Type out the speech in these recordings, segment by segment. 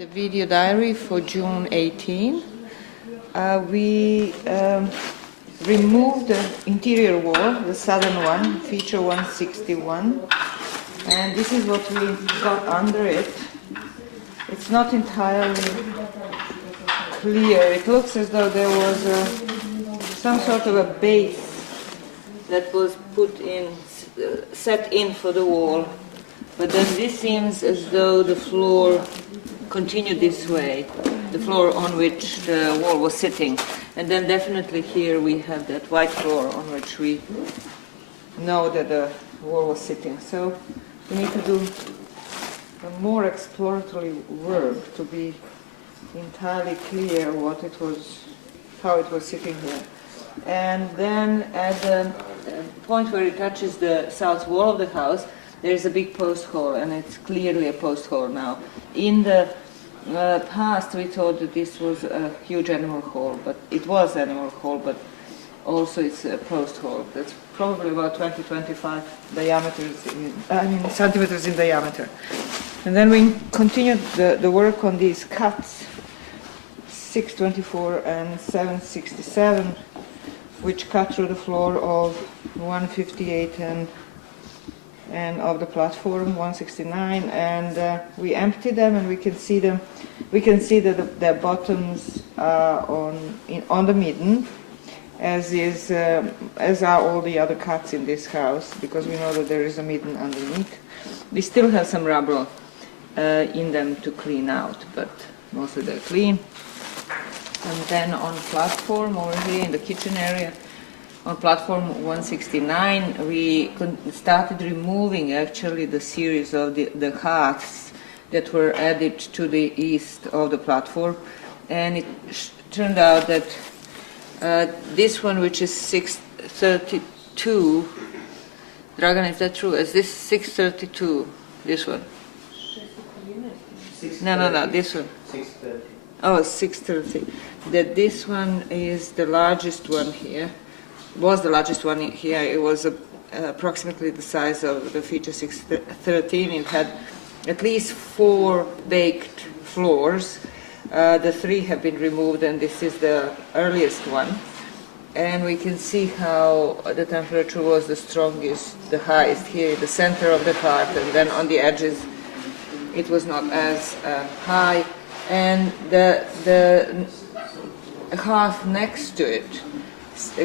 The video diary for June 18. We removed the interior wall, the southern one, feature 161, and this is what we got under it. It's not entirely clear. It looks as though there was some sort of a base that was put in, set in for the wall, but then this seems as though the floor continued this way, the floor on which the wall was sitting. And then definitely here we have that white floor on which we know that the wall was sitting. So we need to do a more exploratory work to be entirely clear what it was, how it was sitting here. And then at the point where it touches the south wall of the house, there's a big post hole, and it's clearly a post hole now. In the past, we thought that this was a huge animal hole, but it was animal hole, but also it's a post hole. That's probably about 20-25 centimeters in diameter. And then we continued the work on these cuts, 624 and 767, which cut through the floor of 158 and of the platform 169, and we empty them, and we can see them. We can see that their bottoms are on the midden, as are all the other cuts in this house, because we know that there is a midden underneath. We still have some rubble in them to clean out, but mostly they're clean. And then on platform over here in the kitchen area, on platform 169, we started removing actually the series of the hearths that were added to the east of the platform, and it turned out that this one, which is 632, Dragan, is that true? Is this 632? This one? No, this one. 630. Oh, 630. That this one is the largest one here. Was the largest one here. It was approximately the size of the feature 613. It had at least 4 baked floors. The 3 have been removed, and this is the earliest one. And we can see how the temperature was the strongest, the highest here in the center of the hearth, and then on the edges it was not as high. And the hearth next to it,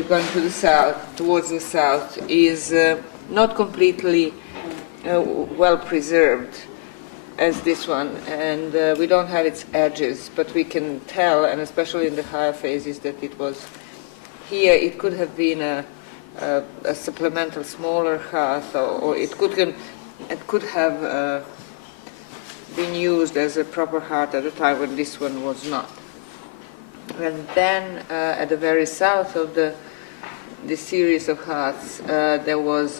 going to the south, towards the south, is not completely well preserved as this one, and we don't have its edges, but we can tell, and especially in the higher phases, that it was here. It could have been a supplemental smaller hearth, or it could have been used as a proper hearth at a time when this one was not. And then at the very south of this series of hearths, there was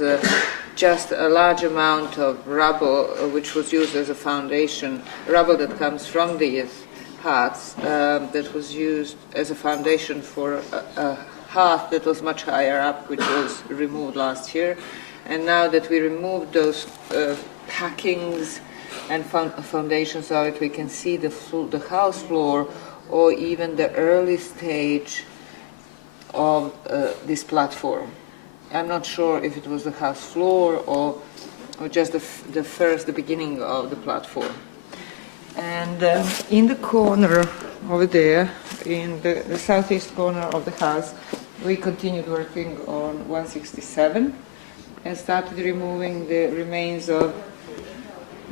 just a large amount of rubble which was used as a foundation, rubble that comes from these hearths, that was used as a foundation for a hearth that was much higher up, which was removed last year. And now that we removed those packings and foundations of it, we can see the house floor, or even the early stage of this platform. I'm not sure if it was the house floor or just the beginning of the platform. And in the corner over there, in the southeast corner of the house, we continued working on 167 and started removing the remains of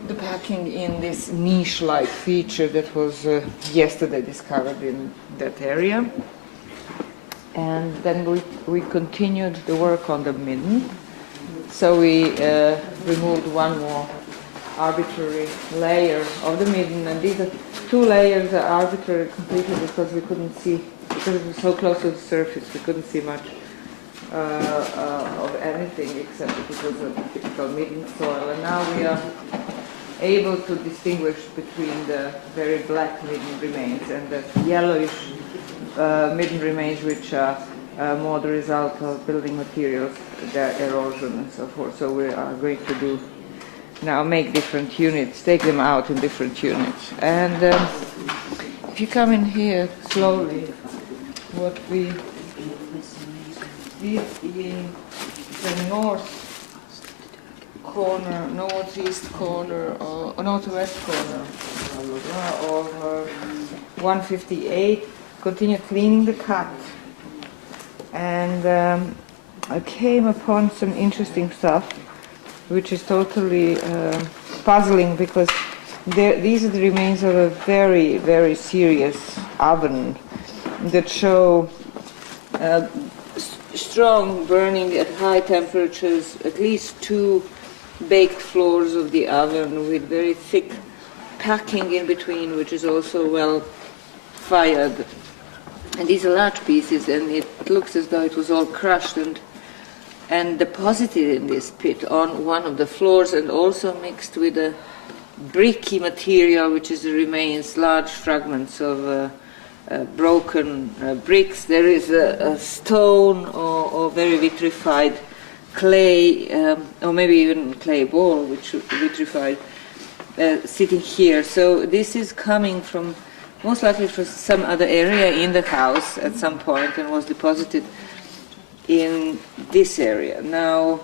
the packing in this niche-like feature that was yesterday discovered in that area. And then we continued the work on the midden. So we removed one more arbitrary layer of the midden, and these are 2 layers are arbitrary completely because we couldn't see, because it was so close to the surface, we couldn't see much of anything except that it was a typical midden soil. And now we are able to distinguish between the very black midden remains and the yellowish midden remains, which are more the result of building materials, their erosion and so forth. So we are going to do now make different units, take them out in different units. And if you come in here slowly, what we did in the northeast corner, or northwest corner of 158, continue cleaning the cut. And I came upon some interesting stuff, which is totally puzzling, because these are the remains of a very, very serious oven that show strong burning at high temperatures, at least 2 baked floors of the oven with very thick packing in between, which is also well fired. And these are large pieces, and it looks as though it was all crushed and deposited in this pit on one of the floors, and also mixed with a bricky material, which is the remains, large fragments of broken bricks. There is a stone or very vitrified clay, or maybe even clay ball, which vitrified, sitting here. So this is coming from, most likely from some other area in the house at some point, and was deposited in this area. Now,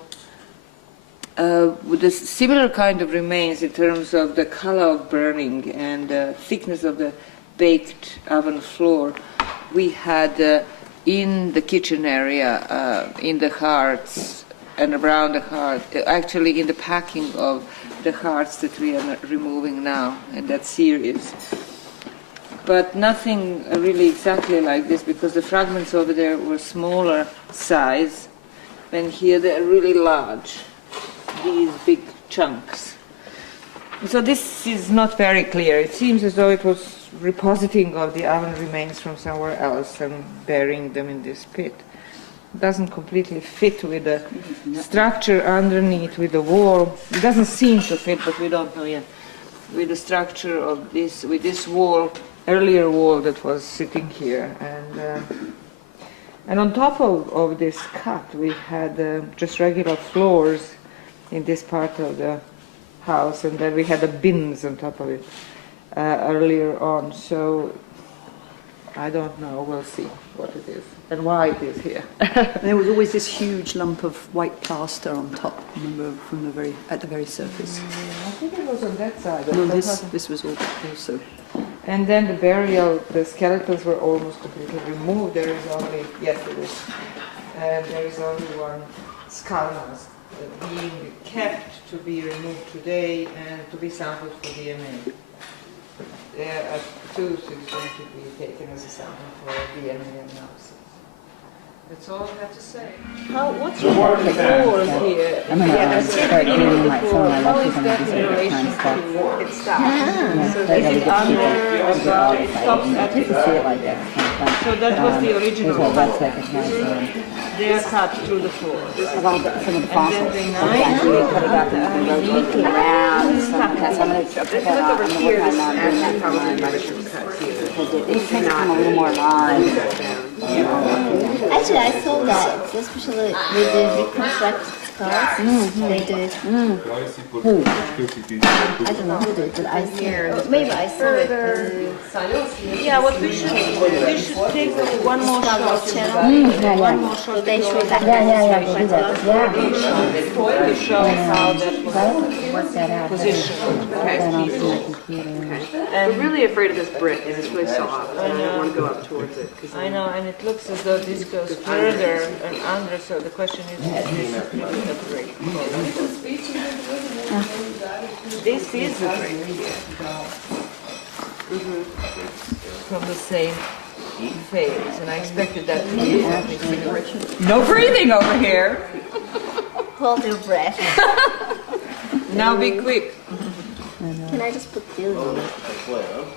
with a similar kind of remains in terms of the color of burning and thickness of the baked oven floor, we had in the kitchen area, in the hearths and around the hearth, actually in the packing of the hearths that we are removing now, and that series. But nothing really exactly like this, because the fragments over there were smaller size, and here they're really large, these big chunks. So this is not very clear. It seems as though it was repositing of the oven remains from somewhere else and burying them in this pit. It doesn't completely fit with the structure underneath, with the wall. It doesn't seem to fit, but we don't know yet, with the structure of this, with this wall, earlier wall that was sitting here. And on top of this cut, we had just regular floors in this part of the house, and then we had the bins on top of it earlier on. So I don't know, we'll see what it is and why it is here. There was always this huge lump of white plaster on top, remember, from at the very surface. I think it was on that side. No, this was also. And then the burial, the skeletons were almost completely removed. There is only, yes it is, and there is only one skull mask being kept to be removed today and to be sampled for DNA. A tooth is going to be taken as a sample for DNA analysis. That's all I have to say. What's your floor here? I'm gonna start doing my phone. I love keeping these other kind of stuff. It stops. So is it under or above? It stops at You can see it like that. So that was the original. Here's what it looks like. It has They are cut through the floor. some of the fossils. they Actually, they put it up and rotate it around and stuff like that. So I'm going to put that out. I'm going to work on that and doing that for mine. Because it tends to come a little more alive. Actually, I saw that, especially with the reconstructed scars, they do it. Who? I don't know who did it, but I saw, maybe I saw it. Yeah, what we should take one more shot. One more shot. They show that. Yeah, we'll do that. Yeah. To show how that was Work that out. positioned. Then I'll see my computer. I'm really afraid of this brick, and it's really soft, and I don't want to go up towards it. I know, and it looks as though this goes further and under, so the question is this a brick? This is a brick here. From the same phase, and I expected that to be something. No breathing over here. Hold your breath. Now be quick. Can I just put these on?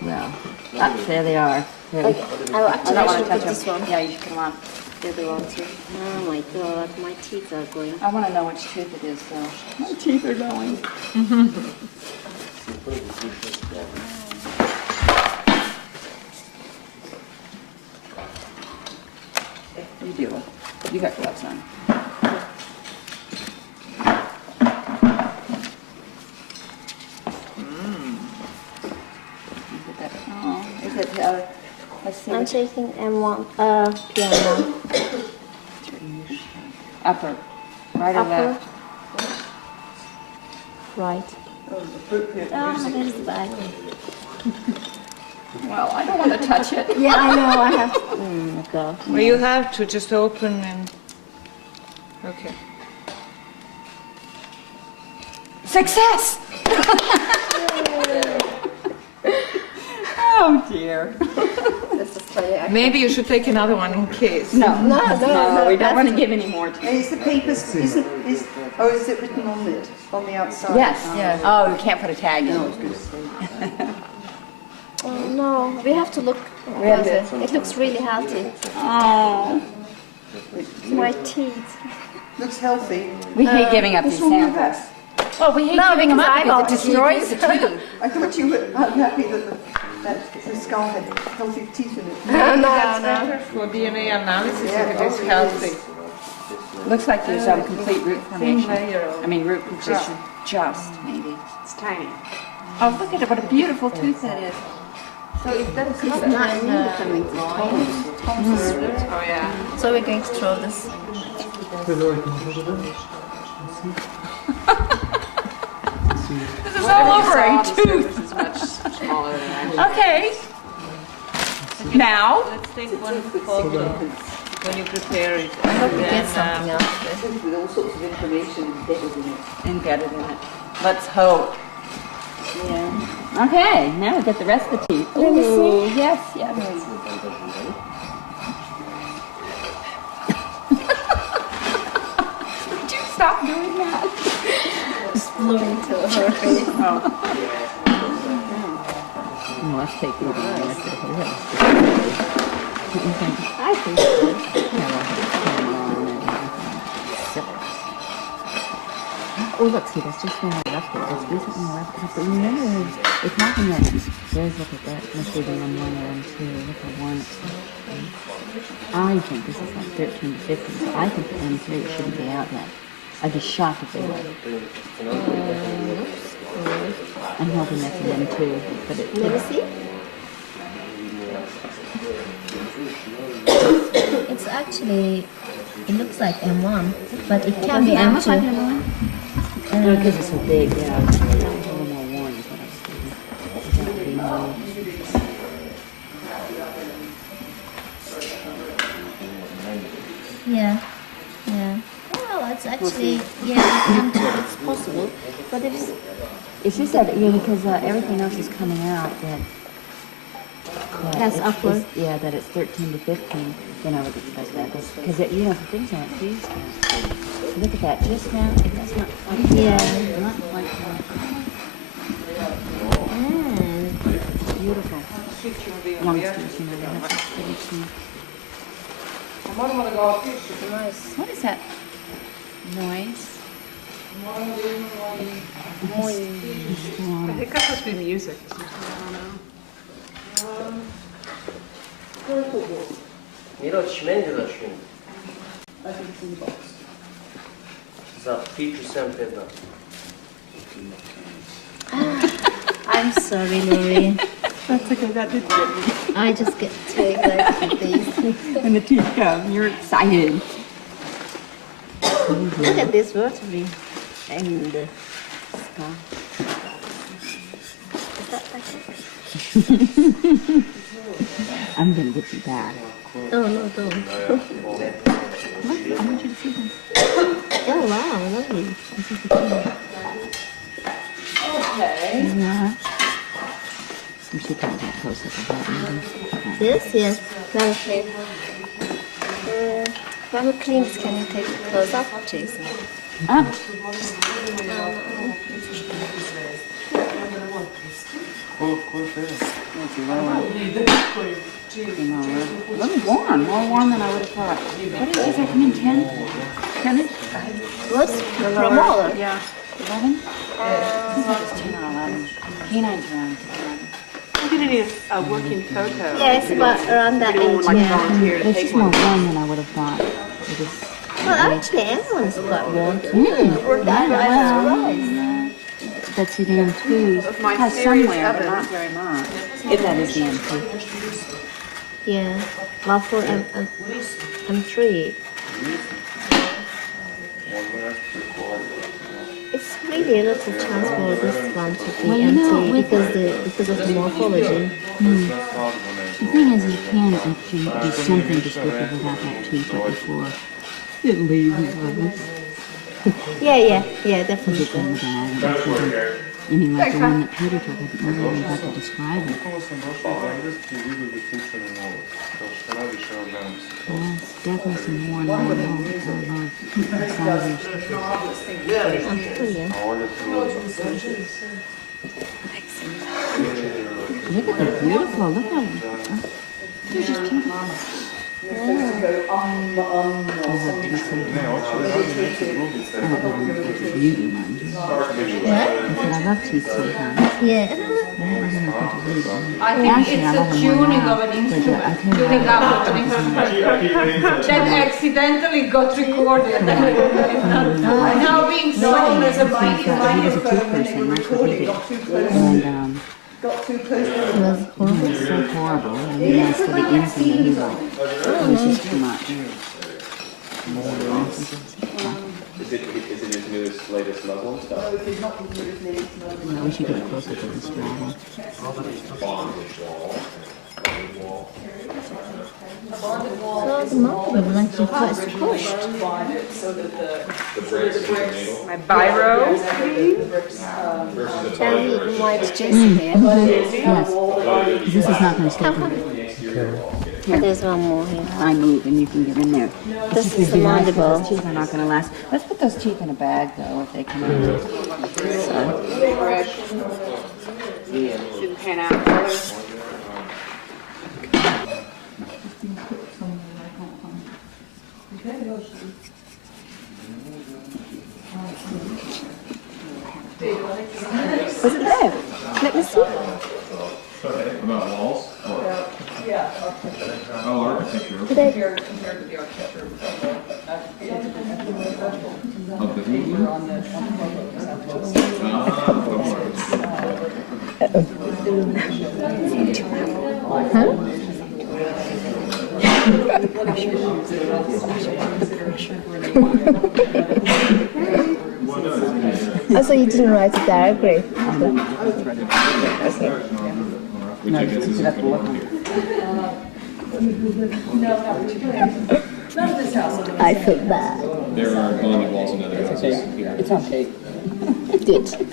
No. Ah, there they are. There. Okay, I actually I don't I want should to touch put this them. one. Yeah, you should put them on. The other one too. Oh my god, my teeth are going. I want to know which tooth it is, though. My teeth are going. You deal with it. You got gloves on. Let's see. I'm taking M1, piano. Upper. Right or Upper. left? Right. Oh, there's the back. Well, I don't want to touch it. Yeah, I know, I have to. Go. Well, you have to just open and... Okay. Success! Oh dear. This is funny. Maybe you should take another one in case. No, No, we don't want to give any more to And is the paper, is it written on it, on the outside? Yes. Oh, we can't put a tag in. Oh no, we have to look. It looks really healthy. Oh. My teeth. Looks healthy. We hate giving up these What's wrong with samples. that? Well, we hate No, giving them because up eyeball because it destroys the tooth. I thought you were happy that the skull had healthy teeth in it. That's better for DNA analysis if it is healthy. Looks like there's complete root formation. I mean, root position. Just, maybe. It's tiny. Oh, look at it. What a beautiful tooth that is. So if that is It's not really coming to tones. Oh, yeah. So we're going to throw this. This is all over a tooth. This is much smaller than I Okay. Now, Let's take one photo when you prepare it. I hope we get something out of this. With all sorts of information embedded in it. let's hope. Yeah. Okay, now we get the rest of the teeth. Let me see. Yes, yes. Would you stop doing that? Just blew into her face. Well, let's take these. I think so. Oh, look, see, that's just where I left it. That's recently left it. But remember, it's not in there. There's, look at that. Must be the M1 or M2. Look at one. I think this is like 13 to 15, so I think the M3 shouldn't be out yet. I'd be shocked if they were. I'm hoping that's an M2, but it Let me see. It's actually, it looks like M1, but it can be M2. No, because it's so big, yeah. A little more worn is what I was thinking. That would be more. Yeah, yeah. Well, it's actually, yeah, M2, it's possible, but if it's, It's just that, yeah, because everything else is coming out that That's it's- upward. it's- yeah, that it's 13 to 15, then I would expect that. Because, you know, the things aren't fused yet. Look at that, just now, if that's not quite Yeah. not quite It's beautiful. Youngsters, you know, they have such pretty teeth. nice. What is that noise? I think that's supposed to be music. I don't know. Miro, śmiędzi święty. I think it's in the box. Za 5% pewna. I'm sorry, Lori. That's okay, that did get me. I just get too excited with these. When the teeth come, you're excited. Look at this rotary and the skull. Is that like it? I'm gonna get you back. Oh, no, don't. I want you to see this. Oh, wow, lovely. Yeah. She can't get close up to that maybe. This, yes. Now clean. Now clean this. Can you take it close up, please? Ah. A little warm, more warm than I would have thought. What did you say, come in 10? 10? What's premolar? Yeah. 11? It's 10 or 11. Canines around 11. I'm gonna need a working photo. Yeah, it's about around that Anyone age, would like to yeah. volunteer to It's take just more one. warm than I would have thought. It is, Well, actually, everyone's quite warm. Mm. That rice. that's the damn twos. My Has serious somewhere, but evidence. not very much. If that is the MC. Yeah. Well, for M3, it's really a little chance for this one to be Well, you know, empty with- because of the morphology. The thing is, you can actually do something descriptive without that tweak it before it leaves us. Yeah, It's definitely. in the bag. I mean, like the one that Peter took, I never even got to describe it. Yes, definitely some more and more sizes. Brilliant. Look at they're beautiful. Look at them. They're just beautiful. Beauty ones. Yeah? But I love teeth sometimes. Yeah. I think it's a tuning of an instrument, tuning up of an instrument that accidentally got recorded. Now being sold as a He was a tooth person, that's what he did. And It was it was so horrible. And he asked for the anything that he wrote. It was just too much. Is it his newest, latest Muslim stuff? I wish you could get closer to the straddle. so the multiple like you first pushed. My biro. Cherry and white Jason here. Yes. This is not going to stay. There's one more here. I move and you can get in there. This is the mandible. Those teeth are not going to last. Let's put those teeth in a bag, though, if they come out. Didn't pan out. Was it there? Let me see. About walls? Oh, architecture. Of the Oh, so you didn't write it there, I agree. Which I guess is what we want here. I feel bad. There are bonded walls in other houses here. It's on tape. Good.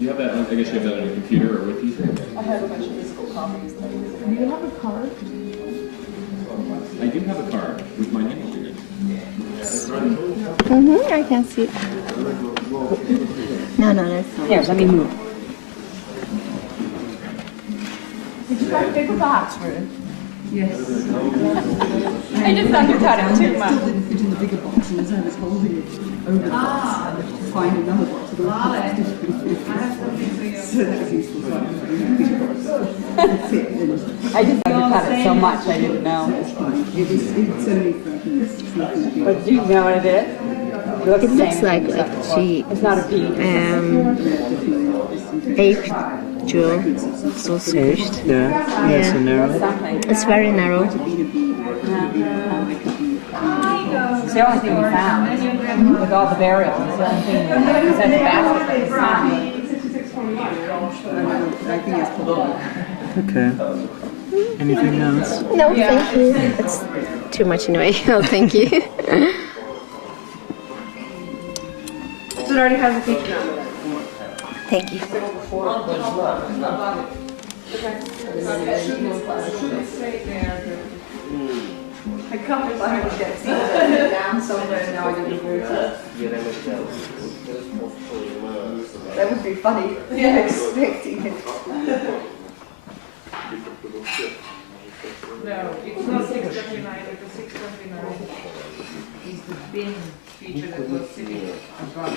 You have that, I guess you have that on your computer or with you? I have a bunch of physical copies. Do you have a card? I do have a card with my name on it. I can see it. No, that's not. Here, let me move. Did you buy bigger box, Ruth? Yes. I just undercut it too much. Still didn't fit in the bigger box, and as I was holding it over the box, I had to find another box with all the so that was useful. So I had to bring a bigger box. That's it. I just undercut it so much, I didn't know. It's only fragments. It's nothing big. But do you know what it is? It looks like she It's not a pea. ape jewel, so squished. Yeah, nice and narrow. It's very narrow. It's the only thing we found with all the burials. It's the only thing because that's a basket that we found. I think it's probably. Okay. Anything else? No, thank you. It's too much anyway. No, thank you. So it already has a feature number. Thank you. I can't if I had to get down somewhere now I didn't move. That would be funny. Yeah, expecting it. No, it's not 629, because 629 is the bin feature that was sitting above.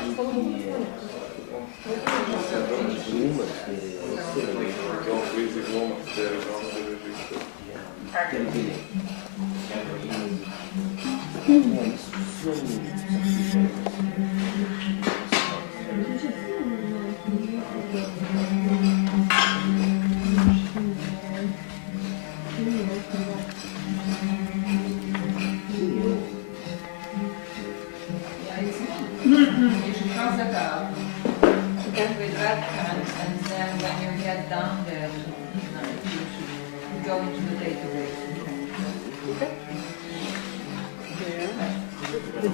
with that and then when you get down there tonight, you should go into the database.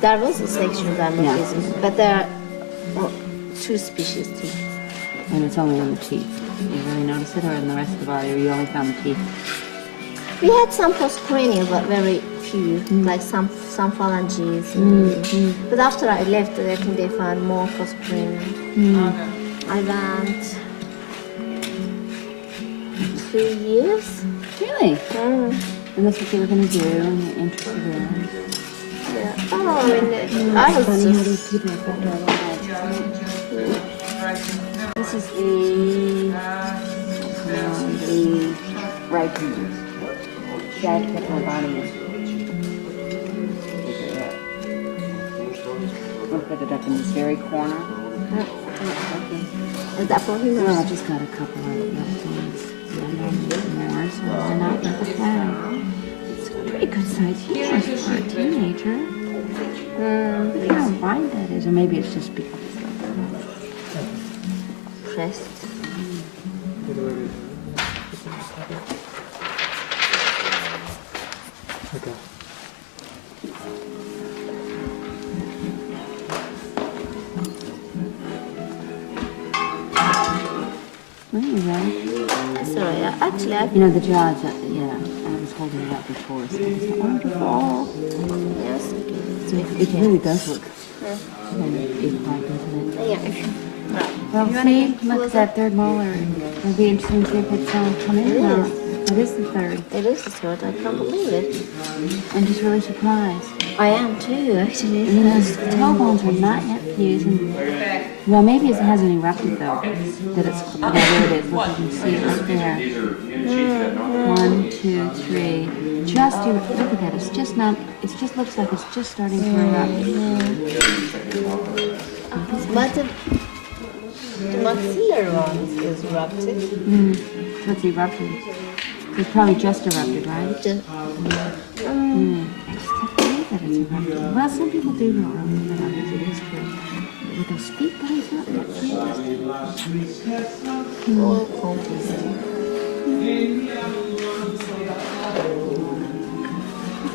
There was a section dimorphism, but there are two species too. And it's only in the teeth. You really notice it, or in the rest of the body, or you only found the teeth? We had some postcranial, but very few, like some phalanges. But after I left, I think they found more postcranial. I went 2 years. Really? And that's what you were going to do, and you're interested in. Yeah. Oh, I mean, I was Funny how these just. people affect our lives. This is the right hand. Yeah, I kept my body in. Look at it up in this very corner. Is that for him? Well, I just got a couple of things. More, so they're not that bad. It's a pretty good size humerus for a teenager. Look how wide that is, or maybe it's just because it's like Pressed. Okay. There you go. Sorry, actually, I You know, the jaws, yeah, I was holding it up before, so it's not wonderful. yes. So it really does look equine, doesn't it? Yeah. Well, see, look at that third molar. It'll be interesting to see if it's come in or not. It is the third. It is the third. I can't believe it. I'm just really surprised. I am too, actually. And those toe bones are not yet fused. And, well, maybe it hasn't erupted though. That it's, yeah, there it is. Look, you can see it right there. 1, 2, 3. Just, look at that. It's just not, it just looks like it's just starting to erupt. But the maxillary one is erupted. So it's erupted. It's probably just erupted, right? Just, I just can't believe that it's erupted. Well, some people do grow up with others, it is true. But with those feet, but it's not that fused. all confusing.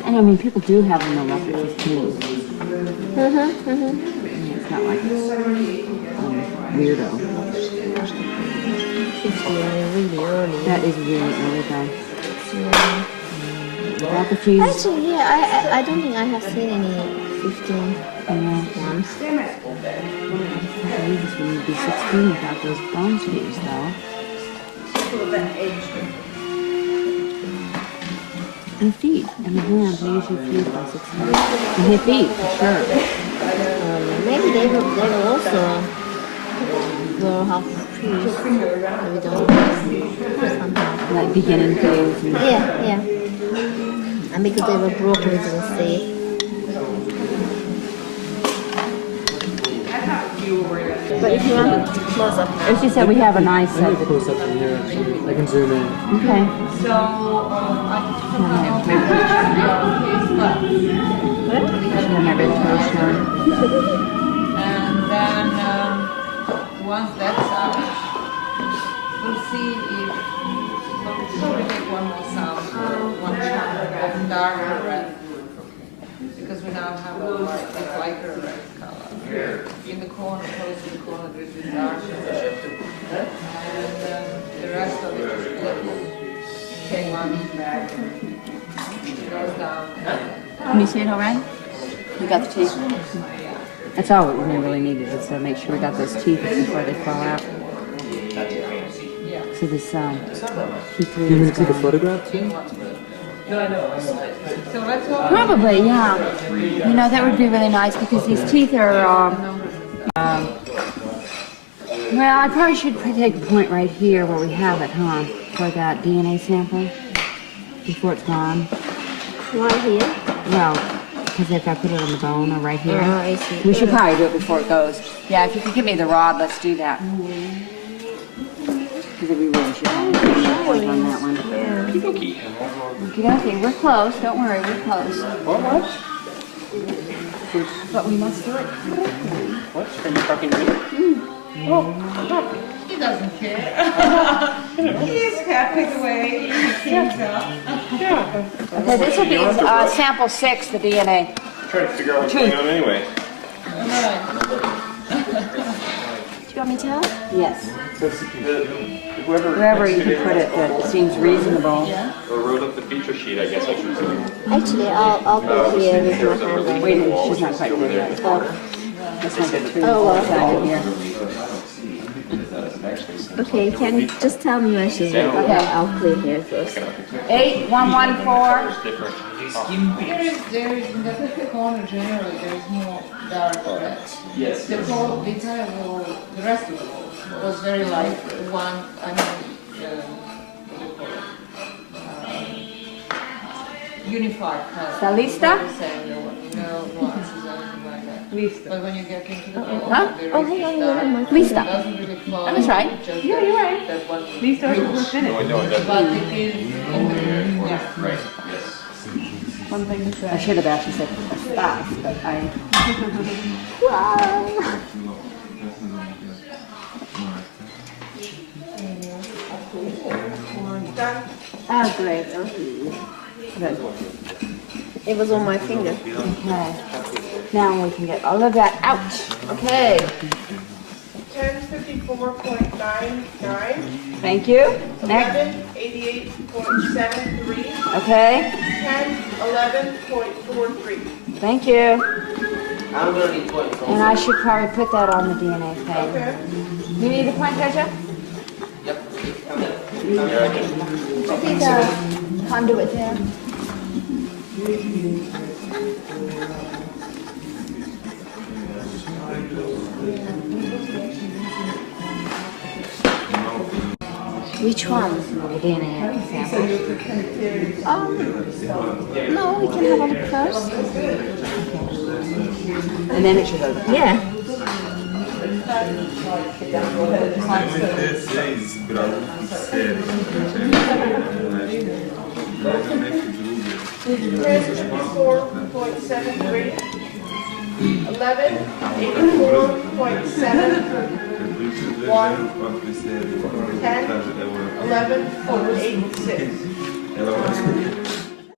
And I mean, people do have them erupted with teeth. It's not like it's weirdo. It's really early. That is really early though. Without the fuse. Actually, yeah, I don't think I have seen any 15 ones. I believe this one would be 16 without those bones fused though. And feet and the hands are usually fused by 16. And the feet, for sure. Maybe they will also will have trees. Maybe don't somehow. Like beginning phase. And Yeah. And because they were broken, we didn't see. But if you want to close up now. as you said, we have a nice I can close up from here actually. I can zoom in. Okay. So, My red toaster. and then once that's out, we'll see if we take one more sample, one chunk of darker red, because we now have a lighter red color. In the corner, close to the corner, there's this darker red, and the rest of it is came on, goes down. Can you see it all right? You got the teeth? That's all we really needed, is to make sure we got those teeth before they fall out. So this teeth Do you want me to take a photograph too? So let's hope. Probably, yeah. You know, that would be really nice because these teeth are, well, I probably should take a point right here where we have it, huh? For that DNA sample before it's gone. Right here. Well, because if I put it on the bone or right here. I see. We should probably do it before it goes. Yeah, if you could give me the rod, let's do that. Because we really should have a point on that one. Okay, we're close. Don't worry, we're close. But we must do it quickly. What? Are you talking to me? He doesn't care. He's happy the way he seems up. Okay, this will be sample 6, the DNA. Trying to figure out what's going on anyway. Do you want me to help? Yes. Whoever Wherever you can put it that seems reasonable. or wrote up the feature sheet, I guess I should say. Actually, I'll put here with my hand. Wait a minute, she's not quite there yet. Oh, Let's not get too Oh, well. excited here. okay, can you just tell me when she's ready? Okay. I'll play here first. 8114. Different. There is in the corner generally there is more dark red. Yes. The whole, the entire wall, the rest of the wall was very light. One, I mean, what do you call it? Unified color. Está lista? No nuances, anything like that. Lista. But when you get into the color, Huh? there Oh, is hang on, this you're dark. on my It Lista. doesn't really fall. That was right. Just Yeah, you're right. that one. Lista was bridge. finished. No, it doesn't. But it is in the, yeah. Right, yes. One thing to I say. should have actually said stop, but I. Wow. Ah, great. Okay. Good. It was on my finger. Okay. Now we can get all of that out. Okay. 1054.99, Thank you. Next. 1188.73, Okay. 1011.43. Thank you. I'm gonna need points. And I should probably put that on the DNA thing. Okay. You need a point, Gotcha? Yep. Should be the conduit there. Which one? The DNA sample. No, we can have a look first. And then it should go. Yeah. .73, 1184.7, 1011.86.